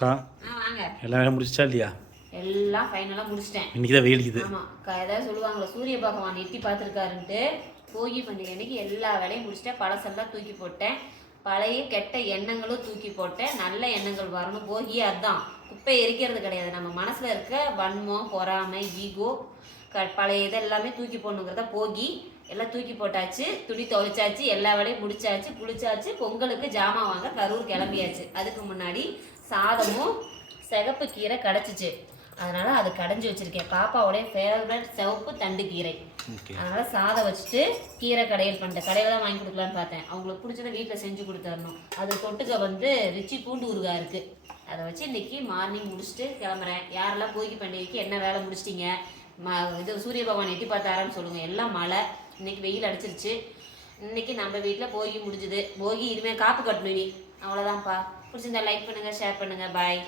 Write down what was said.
அக்கா வாங்க. எல்லா வேலையும் முடிச்சிட்டா இல்லையா? எல்லாம் ஃபைனலாக முடிச்சிட்டேன். இன்னைக்கு தான் வெயிலுக்குது. ஆமாம், ஏதாவது சொல்லுவாங்களே சூரிய பகவான் எட்டி பார்த்துருக்காருன்ட்டு. போகி பண்டிகை அன்னைக்கு எல்லா வேலையும் முடிச்சிட்டேன். பழசெல்லாம் தூக்கி போட்டேன். பழைய கெட்ட எண்ணங்களும் தூக்கி போட்டேன். நல்ல எண்ணங்கள் வரணும். போகியே அதுதான், குப்பை எரிக்கிறது கிடையாது. நம்ம மனசில் இருக்க வன்மம், பொறாமை, ஈகோ, பழைய இதெல்லாமே தூக்கி போடணுங்கிறத போகி. எல்லாம் தூக்கி போட்டாச்சு, துணி துவைச்சாச்சு, எல்லா வேலையும் முடிச்சாச்சு, குளிச்சாச்சு. பொங்கலுக்கு ஜாமான் வாங்க கரூர் கிளம்பியாச்சு. அதுக்கு முன்னாடி சாதமும் சிகப்பு கீரை கிடச்சிச்சு, அதனால் அது கடைஞ்சி வச்சுருக்கேன். பாப்பாவோடைய ஃபேவரட் சிவப்பு தண்டு கீரை. அதனால் சாதம் வச்சுட்டு கீரை கடையில் பண்ணிட்டேன். கடையில் தான் வாங்கி கொடுக்கலான்னு பார்த்தேன். அவங்களுக்கு பிடிச்சதை வீட்டில் செஞ்சு கொடுத்துடணும். அது தொட்டுக்க ரிச்சி பூண்டு ஊறுகாய் இருக்குது. அதை வச்சு இன்றைக்கி மார்னிங் முடிச்சுட்டு கிளம்புறேன். யாரெல்லாம் போகி பண்டிகைக்கு என்ன வேலை முடிச்சிட்டிங்க? இது சூரிய பகவான் எட்டி பார்த்தாரான்னு சொல்லுங்கள். எல்லாம் மழை, இன்றைக்கி வெயில் அடிச்சிருச்சு. இன்றைக்கி நம்ம வீட்டில் போகி முடிஞ்சுது. போகி இனிமேல் காப்பு கட்டணும். இனி அவ்வளோதான்ப்பா. பிடிச்சிருந்தா லைக் பண்ணுங்கள், ஷேர் பண்ணுங்கள். பாய்.